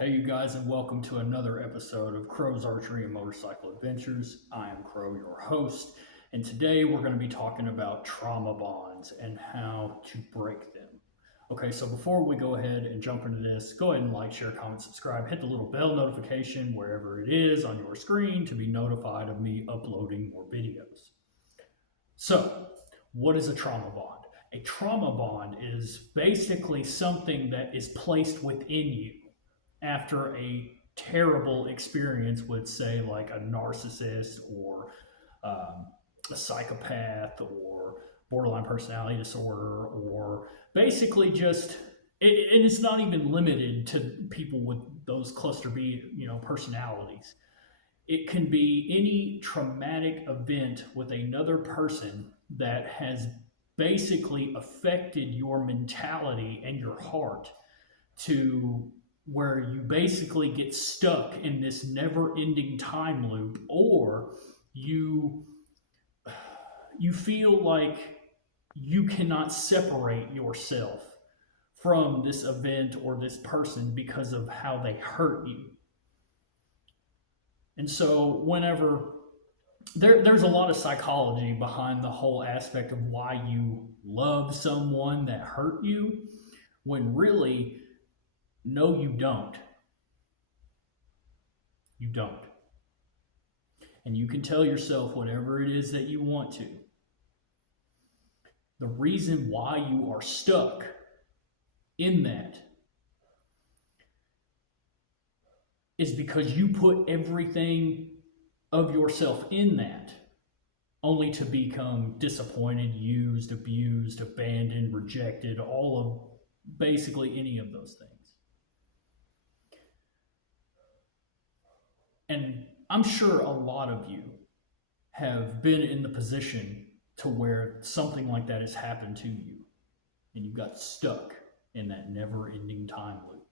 Hey, you guys, and welcome to another episode of Crow's Archery and Motorcycle Adventures. I am Crow, your host, and today we're going to be talking about trauma bonds and how to break them. Okay, so before we go ahead and jump into this, go ahead and like, share, comment, subscribe, hit the little bell notification wherever it is on your screen to be notified of me uploading more videos. So, what is a trauma bond? A trauma bond is basically something that is placed within you after a terrible experience with, say, like a narcissist or a psychopath or borderline personality disorder, or basically just, and it's not even limited to people with those cluster B, personalities. It can be any traumatic event with another person that has basically affected your mentality and your heart to where you basically get stuck in this never ending time loop, or you you feel like you cannot separate yourself from this event or this person because of how they hurt you. And so whenever there's a lot of psychology behind the whole aspect of why you love someone that hurt you, when really, no, you don't. You don't. And you can tell yourself whatever it is that you want to. The reason why you are stuck in that is because you put everything of yourself in that, only to become disappointed, used, abused, abandoned, rejected, all of basically any of those things. And I'm sure a lot of you have been in the position to where something like that has happened to you and you got stuck in that never ending time loop.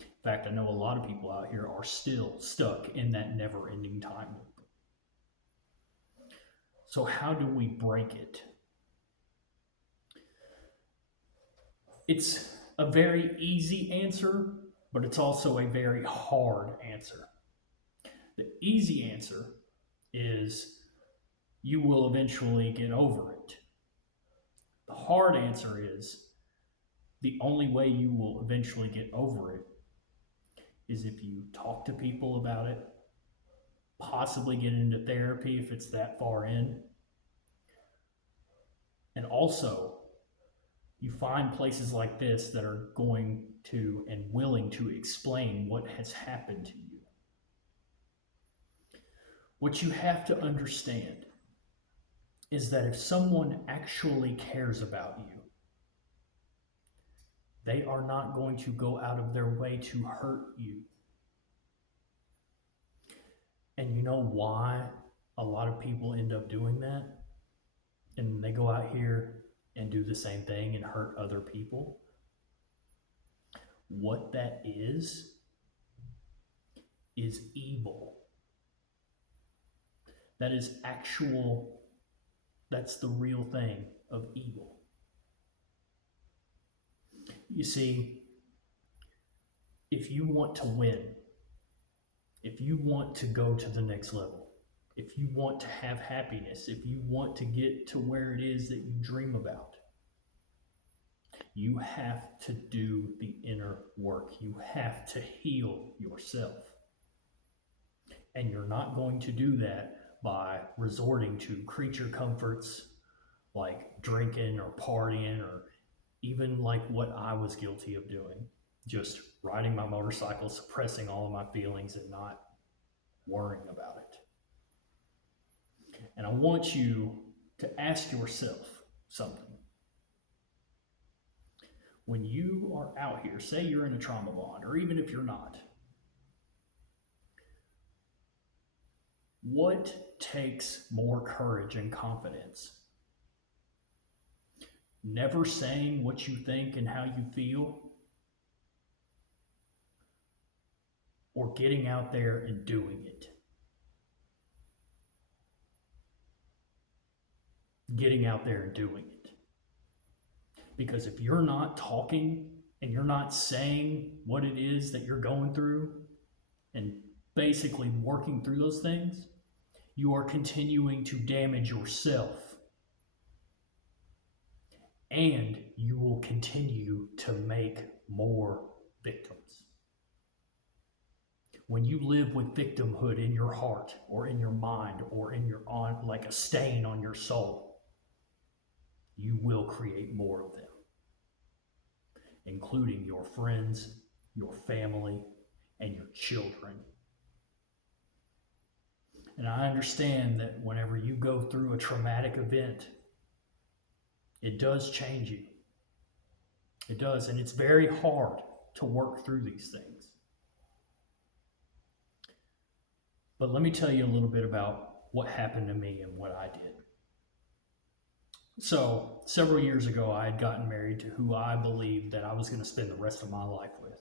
In fact, I know a lot of people out here are still stuck in that never ending time loop. So, how do we break it? It's a very easy answer, but it's also a very hard answer. The easy answer is you will eventually get over it. The hard answer is the only way you will eventually get over it is if you talk to people about it, possibly get into therapy if it's that far in, and also you find places like this that are going to and willing to explain what has happened to you. What you have to understand is that if someone actually cares about you, they are not going to go out of their way to hurt you. And you know why a lot of people end up doing that? And they go out here and do the same thing and hurt other people. What that is evil. That is actual, that's the real thing of evil. You see, if you want to win, if you want to go to the next level, if you want to have happiness, if you want to get to where it is that you dream about, you have to do the inner work. You have to heal yourself. And you're not going to do that by resorting to creature comforts like drinking or partying, or even like what I was guilty of doing, just riding my motorcycle, suppressing all of my feelings and not worrying about it. And I want you to ask yourself something. When you are out here, say you're in a trauma bond, or even if you're not, what takes more courage and confidence? Never saying what you think and how you feel, or getting out there and doing it? Getting out there and doing it. Because if you're not talking and you're not saying what it is that you're going through and basically working through those things, you are continuing to damage yourself, and you will continue to make more victims. When you live with victimhood in your heart or in your mind or in your on like a stain on your soul, you will create more of them, including your friends, your family, and your children. And I understand that whenever you go through a traumatic event, it does change you. It does, and it's very hard to work through these things. But let me tell you a little bit about what happened to me and what I did. So, several years ago, I had gotten married to who I believed that I was going to spend the rest of my life with.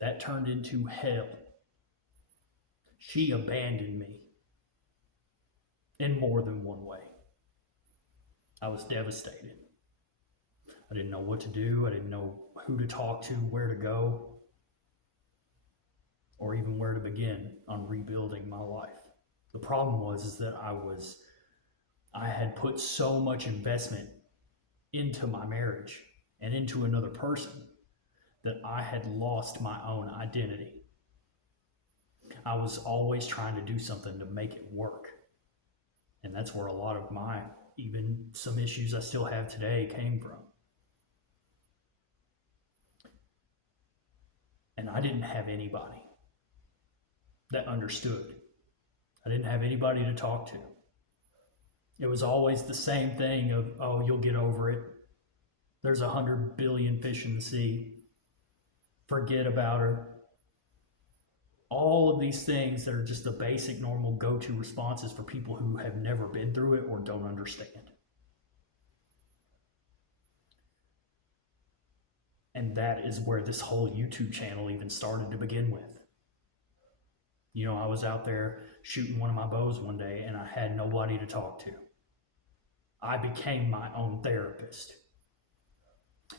That turned into hell. She abandoned me in more than one way. I was devastated. I didn't know what to do. I didn't know who to talk to, where to go, or even where to begin on rebuilding my life. The problem was that I had put so much investment into my marriage and into another person that I had lost my own identity. I was always trying to do something to make it work. And that's where a lot of even some issues I still have today came from. And I didn't have anybody that understood. I didn't have anybody to talk to. It was always the same thing of, oh, you'll get over it. There's 100 billion fish in the sea. Forget about her. All of these things that are just the basic, normal go-to responses for people who have never been through it or don't understand. And that is where this whole YouTube channel even started to begin with. You know, I was out there shooting one of my bows one day and I had nobody to talk to. I became my own therapist.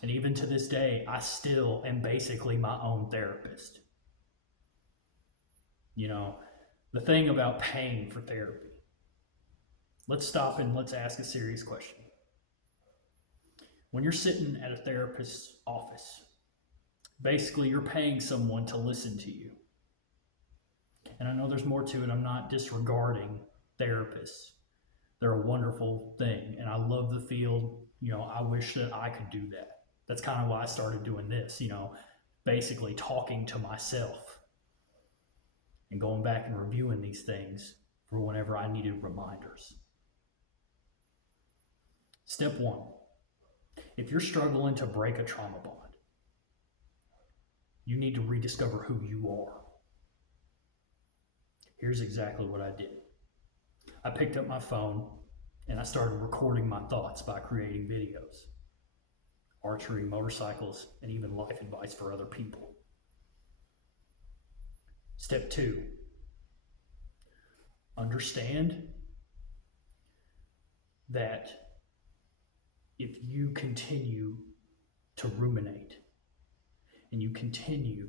And even to this day, I still am basically my own therapist. You know, the thing about paying for therapy, let's stop and let's ask a serious question. When you're sitting at a therapist's office, basically you're paying someone to listen to you. And I know there's more to it. I'm not disregarding therapists. They're a wonderful thing. And I love the field. You know, I wish that I could do that. That's kind of why I started doing this, you know, basically talking to myself and going back and reviewing these things for whenever I needed reminders. Step one, if you're struggling to break a trauma bond, you need to rediscover who you are. Here's exactly what I did. I picked up my phone and I started recording my thoughts by creating videos, archery, motorcycles, and even life advice for other people. Step two, understand that if you continue to ruminate and you continue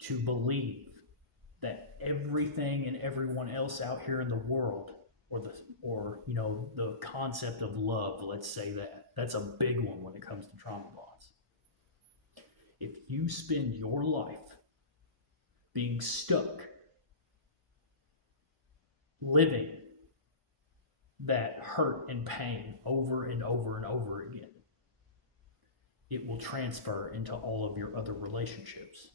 to believe that everything and everyone else out here in the world, or the concept of love, let's say that's a big one when it comes to trauma bonds. If you spend your life being stuck living that hurt and pain over and over and over again, it will transfer into all of your other relationships.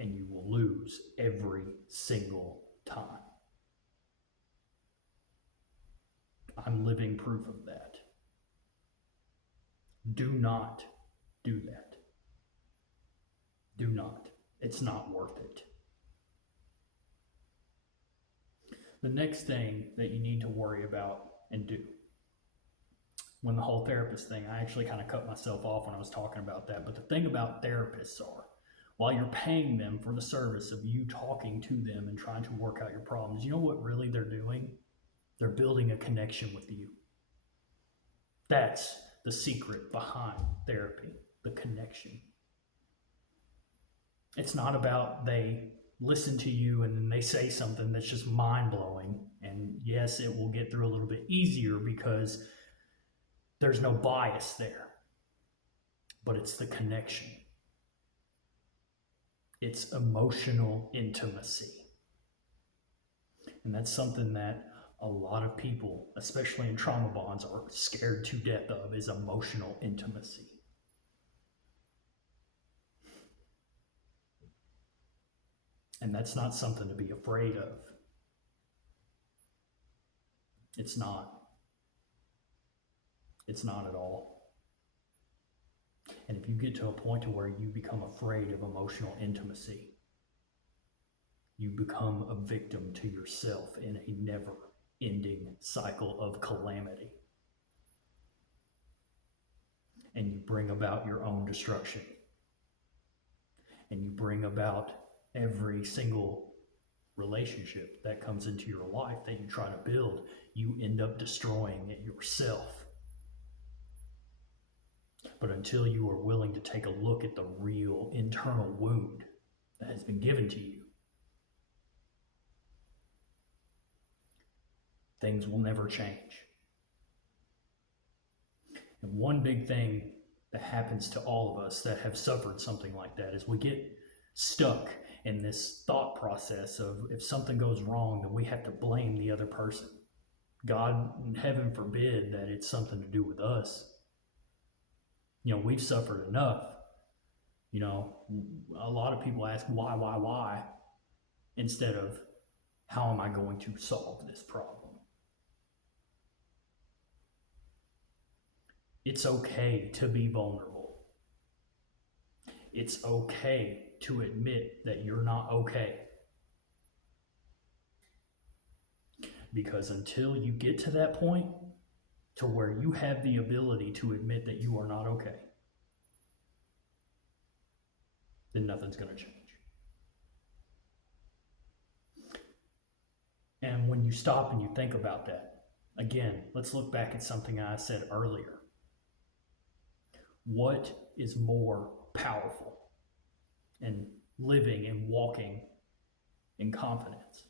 And you will lose every single time. I'm living proof of that. Do not do that. Do not. It's not worth it. The next thing that you need to worry about and do, when the whole therapist thing, I actually kind of cut myself off when I was talking about that, but the thing about therapists are, while you're paying them for the service of you talking to them and trying to work out your problems, you know what really they're doing? They're building a connection with you. That's the secret behind therapy, the connection. It's not about they listen to you and then they say something that's just mind blowing. And yes, it will get through a little bit easier because there's no bias there, but it's the connection. It's emotional intimacy. And that's something that a lot of people, especially in trauma bonds, are scared to death of, is emotional intimacy. And that's not something to be afraid of. It's not. It's not at all. And if you get to a point to where you become afraid of emotional intimacy, you become a victim to yourself in a never-ending cycle of calamity. And you bring about your own destruction. And you bring about every single relationship that comes into your life that you try to build, you end up destroying it yourself. But until you are willing to take a look at the real internal wound that has been given to you, things will never change. And one big thing that happens to all of us that have suffered something like that is we get stuck in this thought process of if something goes wrong, then we have to blame the other person. God, heaven forbid that it's something to do with us. We've suffered enough. A lot of people ask why, instead of how am I going to solve this problem? It's okay to be vulnerable. It's okay to admit that you're not okay. Because until you get to that point, to where you have the ability to admit that you are not okay, then nothing's going to change. And when you stop and you think about that, again, let's look back at something I said earlier. What is more powerful in living and walking in confidence?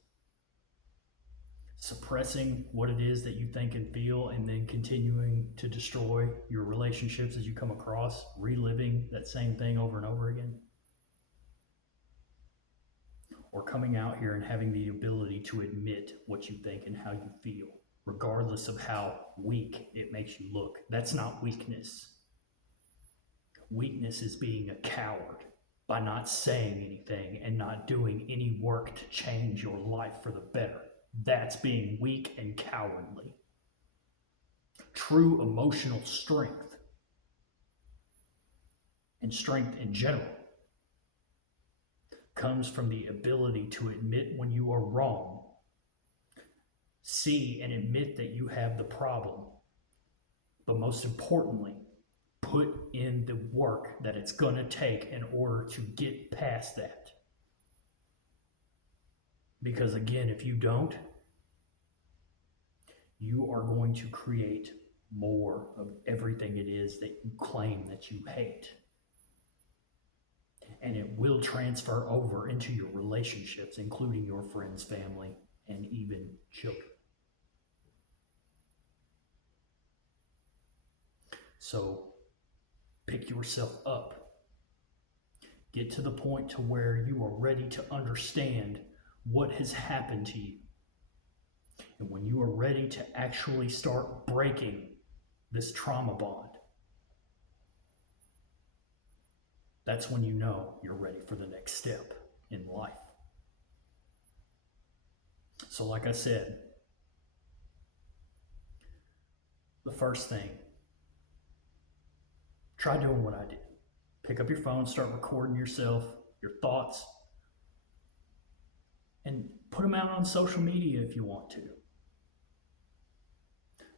Suppressing what it is that you think and feel and then continuing to destroy your relationships as you come across, reliving that same thing over and over again? Or coming out here and having the ability to admit what you think and how you feel, regardless of how weak it makes you look. That's not weakness. Weakness is being a coward by not saying anything and not doing any work to change your life for the better. That's being weak and cowardly. True emotional strength, and strength in general, comes from the ability to admit when you are wrong, see and admit that you have the problem, but most importantly, put in the work that it's going to take in order to get past that. Because again, if you don't, you are going to create more of everything it is that you claim that you hate. And it will transfer over into your relationships, including your friends, family, and even children. So pick yourself up. Get to the point to where you are ready to understand what has happened to you. And when you are ready to actually start breaking this trauma bond, that's when you know you're ready for the next step in life. So like I said, the first thing, try doing what I did. Pick up your phone, start recording yourself, your thoughts, and put them out on social media if you want to.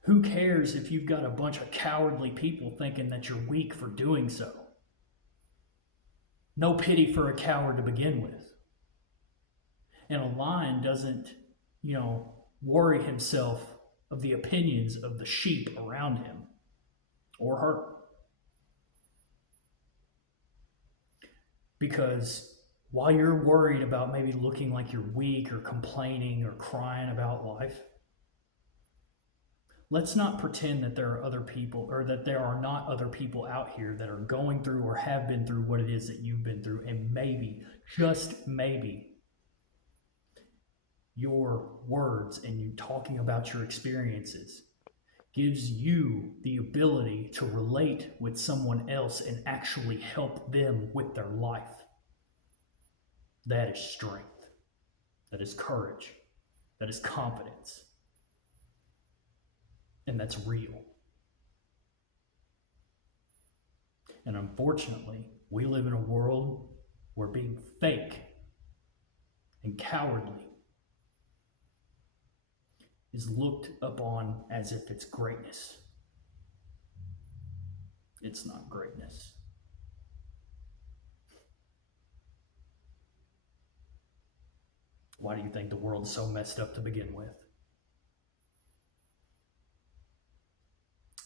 Who cares if you've got a bunch of cowardly people thinking that you're weak for doing so? No pity for a coward to begin with. And a lion doesn't, worry himself of the opinions of the sheep around him or hurt. Because while you're worried about maybe looking like you're weak or complaining or crying about life, let's not pretend that there are other people, or that there are not other people out here that are going through or have been through what it is that you've been through. And maybe, just maybe, your words and you talking about your experiences gives you the ability to relate with someone else and actually help them with their life. That is strength. That is courage. That is confidence. And that's real. And unfortunately, we live in a world where being fake and cowardly is looked upon as if it's greatness. It's not greatness. Why do you think the world's so messed up to begin with?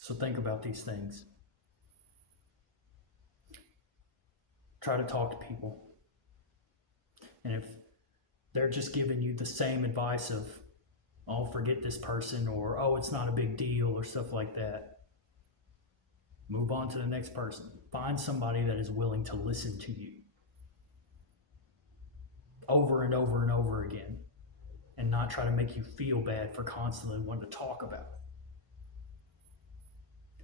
So think about these things. Try to talk to people. And if they're just giving you the same advice of, oh, forget this person, or, oh, it's not a big deal, or stuff like that, move on to the next person. Find somebody that is willing to listen to you over and over and over again, and not try to make you feel bad for constantly wanting to talk about it.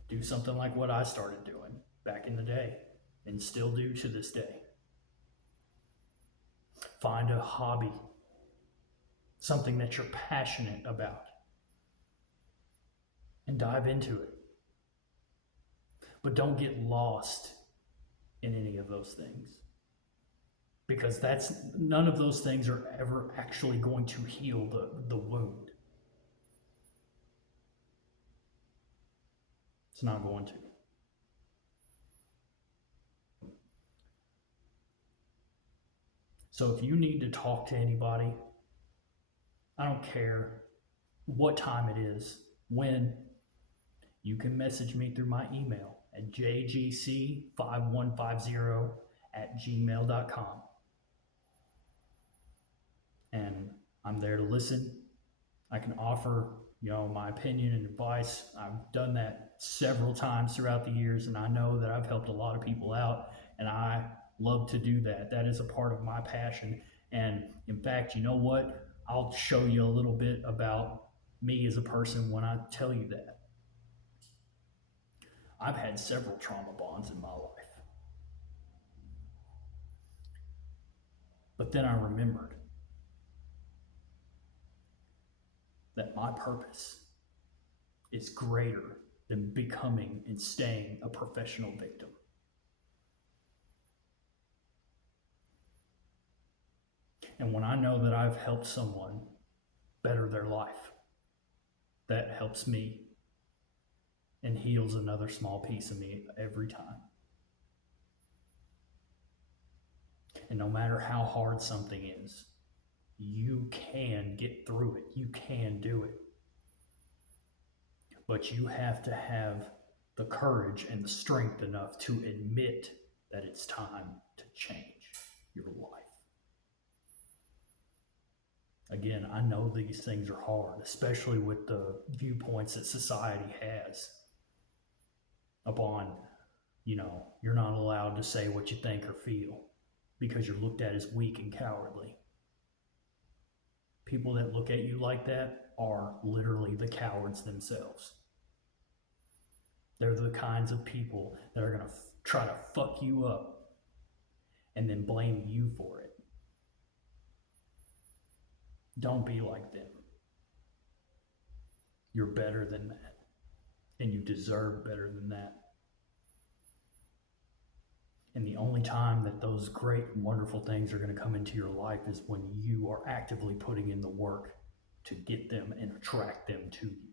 Do something like what I started doing back in the day, and still do to this day. Find a hobby, something that you're passionate about, and dive into it. But don't get lost in any of those things, because none of those things are ever actually going to heal the wound. It's not going to. So if you need to talk to anybody, I don't care what time it is, when, you can message me through my email at jgc5150@gmail.com. And I'm there to listen. I can offer, my opinion and advice. I've done that several times throughout the years, and I know that I've helped a lot of people out, and I love to do that. That is a part of my passion. And in fact, you know what? I'll show you a little bit about me as a person when I tell you that. I've had several trauma bonds in my life. But then I remembered that my purpose is greater than becoming and staying a professional victim. And when I know that I've helped someone better their life, that helps me and heals another small piece of me every time. And no matter how hard something is, you can get through it. You can do it. But you have to have the courage and the strength enough to admit that it's time to change your life. Again, I know these things are hard, especially with the viewpoints that society has upon, you're not allowed to say what you think or feel because you're looked at as weak and cowardly. People that look at you like that are literally the cowards themselves. They're the kinds of people that are going to try to fuck you up and then blame you for it. Don't be like them. You're better than that, and you deserve better than that. And the only time that those great and wonderful things are going to come into your life is when you are actively putting in the work to get them and attract them to you.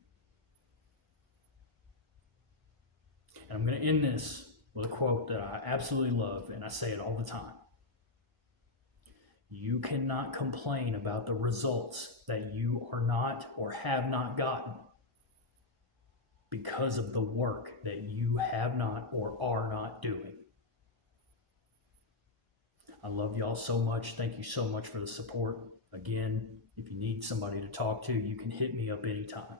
And I'm going to end this with a quote that I absolutely love, and I say it all the time. You cannot complain about the results that you are not or have not gotten because of the work that you have not or are not doing. I love y'all so much. Thank you so much for the support. Again, if you need somebody to talk to, you can hit me up anytime.